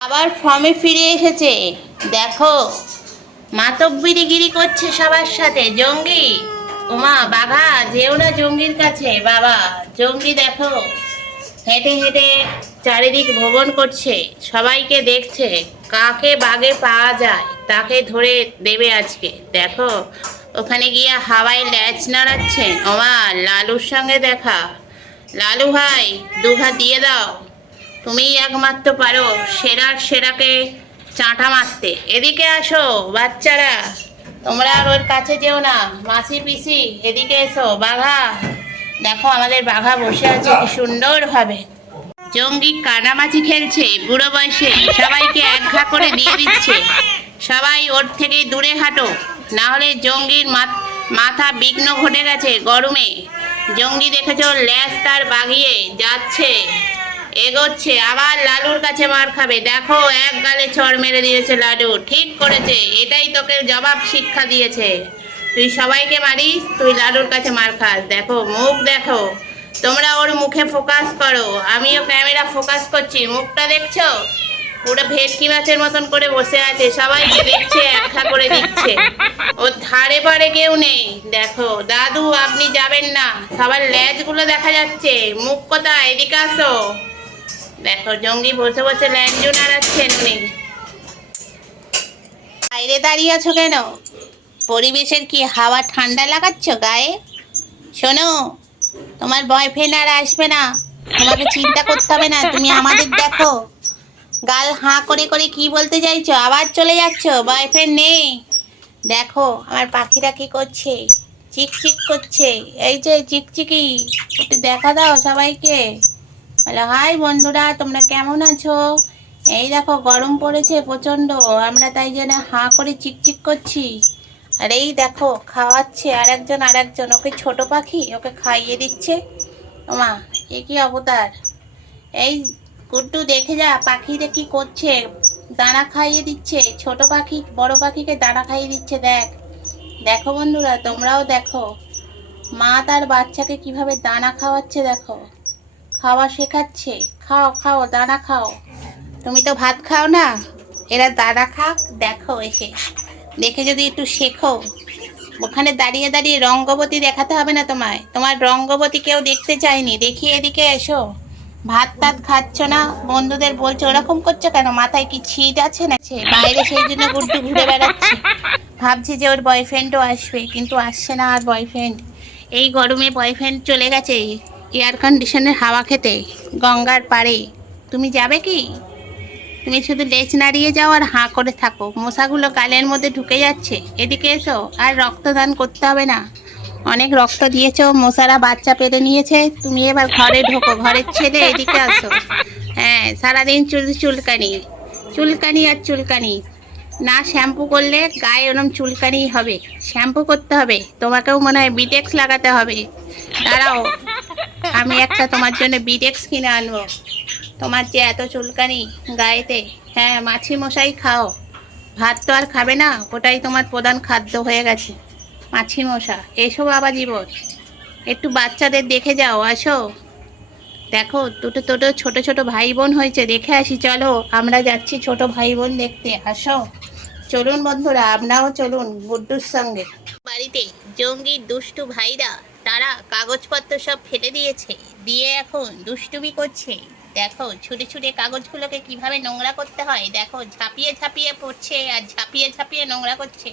আবার ফর্মে ফিরে এসেছে। দেখো, মাতব্বরিগিরি করছে সবার সাথে। জঙ্গি, ওমা বাঘা যেও না জঙ্গির কাছে। বাবা, জঙ্গি দেখো হেঁটে হেঁটে চারিদিক ভ্রমণ করছে, সবাইকে দেখছে। কাকে বাগে পাওয়া যায় তাকে ধরে দেবে আজকে। দেখো, ওখানে গিয়ে হাওয়ায় ল্যাচ নাড়াচ্ছেন। ওমা, লালুর সঙ্গে দেখা। লালু ভাই, দুঘা দিয়ে দাও। তুমিই একমাত্র পারো সেরার সেরাকে চাঁটা মারতে। এদিকে আসো বাচ্চারা, তোমরা আর ওর কাছে যেও না। মাসি পিসি এদিকে এসো। বাঘা দেখো, আমাদের বাঘা বসে আছে কি সুন্দর ভাবে। জঙ্গি কানামাছি খেলছে বুড়ো বয়সে, সবাইকে এক ঘা করে দিয়ে দিচ্ছে। সবাই ওর থেকে দূরে হাঁটো, না হলে জঙ্গির মাথা বিঘ্ন ঘটে গেছে গরমে। জঙ্গি দেখেছ, ল্যাজ তার বাগিয়ে যাচ্ছে, এগোচ্ছে, আবার লালুর কাছে মার খাবে। দেখো, এক গালে চড় মেরে দিয়েছে লালু। ঠিক করেছে, এটাই তোকে জবাব শিক্ষা দিয়েছে। তুই সবাইকে মারিস, তুই লালুর কাছে মার খাস। দেখো মুখ দেখো, তোমরা ওর মুখে ফোকাস করো, আমিও ক্যামেরা ফোকাস করছি। মুখটা দেখছো, পুরো ভেটকি মাছের মতন করে বসে আছে, সবাইকে দেখছে, একঘা করে দিচ্ছে। ওর ধারে পারে কেউ নেই। দেখো দাদু, আপনি যাবেন না, সবার ল্যাজগুলো দেখা যাচ্ছে। মুখ কোথায়, এদিকে আসো। দেখো, জঙ্গি বসে বসে ল্যাঞ্জু নাড়াচ্ছেন উনি। বাইরে দাঁড়িয়ে আছো কেন? পরিবেশের কি হাওয়া ঠান্ডা লাগাচ্ছ গায়ে? শোনো, তোমার বয়ফ্রেন্ড আর আসবে না, তোমাকে চিন্তা করতে হবে না। তুমি আমাদের দেখো, গাল হাঁ করে করে কি বলতে চাইছো? আবার চলে যাচ্ছ, বয়ফ্রেন্ড নেই। দেখো আমার পাখিরা কি করছে, চিকচিক করছে। এই যে চিকচিকি, একটু দেখা দাও সবাইকে। বলো হাই বন্ধুরা, তোমরা কেমন আছো? এই দেখো, গরম পড়েছে প্রচণ্ড, আমরা তাই জন্য হাঁ করে চিকচিক করছি। আর এই দেখো, খাওয়াচ্ছে আর একজন ওকে, ছোট পাখি ওকে খাইয়ে দিচ্ছে। ওমা, এ কি অবতার! এই গুড্ডু, দেখে যা পাখিরে কি করছে, দানা খাইয়ে দিচ্ছে। ছোট পাখি বড় পাখিকে দানা খাইয়ে দিচ্ছে। দেখ, দেখো বন্ধুরা, তোমরাও দেখো, মা তার বাচ্চাকে কিভাবে দানা খাওয়াচ্ছে। দেখো, খাওয়া শেখাচ্ছে। খাও খাও, দানা খাও। তুমি তো ভাত খাও না, এরা দানা খাক। দেখো, এসে দেখে যদি একটু শেখো। ওখানে দাঁড়িয়ে দাঁড়িয়ে রঙ্গবতী দেখাতে হবে না তোমায়, তোমার রঙ্গবতী কেউ দেখতে চায়নি। দেখি এদিকে এসো। ভাত টাত খাচ্ছ না, বন্ধুদের বলছো ওরকম করছো কেন? মাথায় কি ছিট আছে না? বাইরে সেই জন্য গুড্ডু ঘুরে বেড়াচ্ছে, ভাবছি যে ওর বয়ফ্রেন্ডও আসবে, কিন্তু আসছে না আর বয়ফ্রেন্ড। এই গরমে বয়ফ্রেন্ড চলে গেছে এয়ার কন্ডিশনের হাওয়া খেতে গঙ্গার পাড়ে। তুমি যাবে কি? তুমি শুধু লেজ নাড়িয়ে যাও আর হাঁ করে থাকো। মশাগুলো গালের মধ্যে ঢুকে যাচ্ছে। এদিকে এসো, আর রক্তদান করতে হবে না, অনেক রক্ত দিয়েছো, মশারা বাচ্চা পেরে নিয়েছে। তুমি এবার ঘরে ঢোকো, ঘরের ছেলে এদিকে আসো। হ্যাঁ, সারাদিন চুলকানি, চুলকানি আর চুলকানি। না শ্যাম্পু করলে গায়ে ওরম চুলকানি হবে। শ্যাম্পু করতে হবে, তোমাকেও মনে হয় বিটেক্স লাগাতে হবে। দাঁড়াও, আমি একটা তোমার জন্য বিটেক্স কিনে আনবো। তোমার যে এত চুলকানি গায়েতে। হ্যাঁ, মাছি মশাই খাও, ভাত তো আর খাবে না, ওটাই তোমার প্রধান খাদ্য হয়ে গেছে। মাছি মশা, এসো বাবা জীবন, একটু বাচ্চাদের দেখে যাও। আসো, দেখো দুটো দুটো ছোট ছোট ভাই বোন হয়েছে, দেখে আসি। চলো, আমরা যাচ্ছি ছোট ভাই বোন দেখতে। আসো, চলুন বন্ধুরা, আপনারাও চলুন গুড্ডুর সঙ্গে। বাড়িতে জঙ্গির দুষ্টু ভাইরা, তারা কাগজপত্র সব ফেলে দিয়েছে, দিয়ে এখন দুষ্টুমি করছে। দেখো, ছুটে ছুটে কাগজগুলোকে কিভাবে নোংরা করতে হয়। দেখো, ঝাঁপিয়ে ঝাঁপিয়ে পড়ছে আর ঝাঁপিয়ে ঝাঁপিয়ে নোংরা করছে।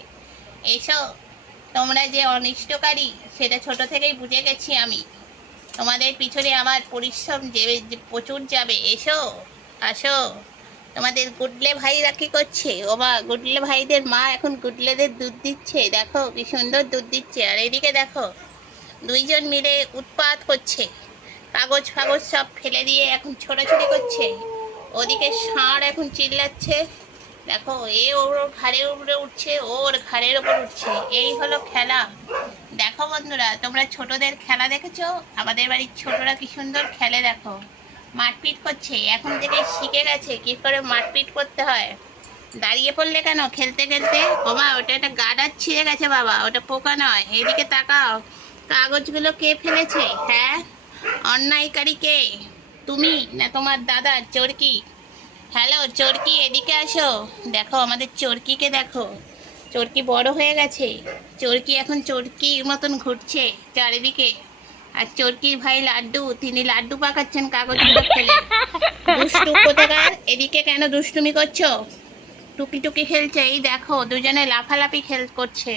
এসো, তোমরা যে অনিষ্টকারী সেটা ছোট থেকেই বুঝে গেছি আমি। তোমাদের পিছনে আমার পরিশ্রম যে প্রচুর যাবে। এসো, আসো। তোমাদের গুডলে ভাইরা কি করছে? ও মা, গুডলে ভাইদের মা এখন গুডলেদের দুধ দিচ্ছে। দেখো কি সুন্দর দুধ দিচ্ছে। আর এদিকে দেখো, দুইজন মিলে উৎপাত করছে, কাগজ ফাগজ সব ফেলে দিয়ে এখন ছোটাছুটি করছে। ওদিকে ষাঁড় এখন চিল্লাচ্ছে। দেখো, এ ওর ঘাড়ের উপরে উঠছে, ওর ঘাড়ের উপর উঠছে। এই হলো খেলা। দেখো বন্ধুরা, তোমরা ছোটদের খেলা দেখেছো? আমাদের বাড়ির ছোটরা কি সুন্দর খেলে। দেখো, মারপিট করছে, এখন থেকে শিখে গেছে কি করে মারপিট করতে হয়। দাঁড়িয়ে পড়লে কেন খেলতে খেলতে? ওমা, ওটা একটা গার্ডার ছিঁড়ে গেছে বাবা, ওটা পোকা নয়। এদিকে তাকাও, কাগজগুলো কে ফেলেছে? হ্যাঁ, অন্যায়কারী কে? তুমি না তোমার দাদা চোরকি? হ্যালো চরকি, এদিকে আসো। দেখো আমাদের চরকিকে দেখো, চরকি বড় হয়ে গেছে। চরকি এখন চরকির মতন ঘুরছে চারিদিকে। আর চরকির ভাই লাড্ডু, তিনি লাড্ডু পাকাচ্ছেন কাগজগুলো ফেলে। দুষ্টু কোথাকার, এদিকে কেন দুষ্টুমি করছো? টুকি টুকি খেলছে, এই দেখো দুজনে লাফালাফি করছে।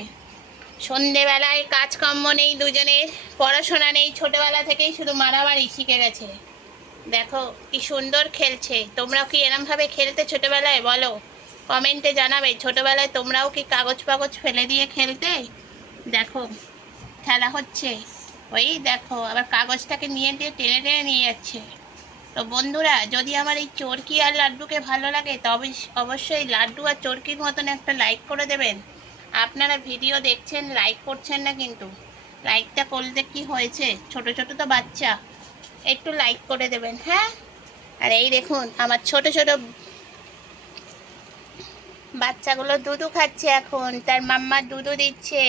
সন্ধেবেলায় কাজকর্ম নেই দুজনের, পড়াশোনা নেই, ছোটবেলা থেকেই শুধু মারামারি শিখে গেছে। দেখো কি সুন্দর খেলছে। তোমরাও কি এরমভাবে খেলতে ছোটবেলায়? বলো, কমেন্টে জানাবে। ছোটবেলায় তোমরাও কি কাগজ ফাগজ ফেলে দিয়ে খেলতে? দেখো খেলা হচ্ছে, ওই দেখো আবার কাগজটাকে নিয়ে দিয়ে টেনে টেনে নিয়ে যাচ্ছে। তো বন্ধুরা, যদি আমার এই চরকি আর লাড্ডুকে ভালো লাগে তবে অবশ্যই লাড্ডু আর চরকির মতন একটা লাইক করে দেবেন। আপনারা ভিডিও দেখছেন, লাইক করছেন না কিন্তু। লাইকটা করলে কি হয়েছে, ছোট ছোট তো বাচ্চা, একটু লাইক করে দেবেন, হ্যাঁ। আর এই দেখুন আমার ছোট ছোট বাচ্চাগুলো দুধু খাচ্ছে, এখন তার মাম্মা দুধু দিচ্ছে।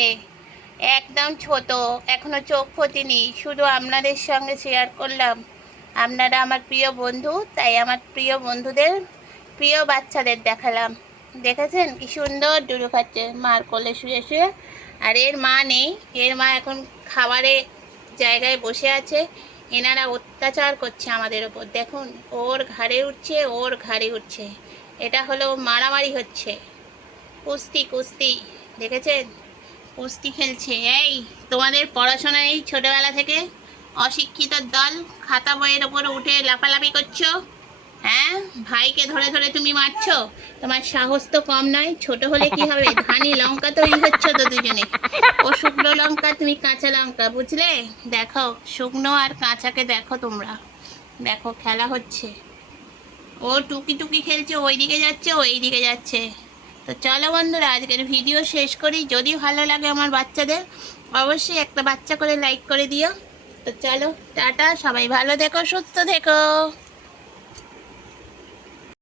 একদম ছোট, এখনো চোখ ফোটেনি, শুধু আপনাদের সঙ্গে শেয়ার করলাম। আপনারা আমার প্রিয় বন্ধু, তাই আমার প্রিয় বন্ধুদের প্রিয় বাচ্চাদের দেখালাম। দেখেছেন কি সুন্দর দুধু খাচ্ছে মার কোলে শুয়ে শুয়ে। আর এর মা নেই, এর মা এখন খাবারে জায়গায় বসে আছে। এনারা অত্যাচার করছে আমাদের ওপর, দেখুন ওর ঘাড়ে উঠছে, ওর ঘাড়ে উঠছে। এটা হলো মারামারি হচ্ছে, কুস্তি কুস্তি, দেখেছেন কুস্তি খেলছে। এই তোমাদের পড়াশোনা নেই ছোটবেলা থেকে? অশিক্ষিত দল, খাতা বইয়ের ওপর উঠে লাফালাফি করছো, হ্যাঁ। ভাইকে ধরে ধরে তুমি মারছো, তোমার সাহস তো কম নয়। ছোট হলে কি হবে, ধানি লঙ্কা তৈরি হচ্ছ তো দুজনে। ও শুকনো লঙ্কা, তুমি কাঁচা লঙ্কা, বুঝলে? দেখো শুকনো আর কাঁচাকে দেখো তোমরা, দেখো খেলা হচ্ছে। ও টুকি টুকি খেলছে, ওইদিকে যাচ্ছে, ওইদিকে যাচ্ছে। তো চলো বন্ধুরা, আজকের ভিডিও শেষ করি। যদি ভালো লাগে আমার বাচ্চাদের, অবশ্যই একটা বাচ্চা করে লাইক করে দিও। তো চলো টাটা, সবাই ভালো থেকো, সুস্থ থেকো।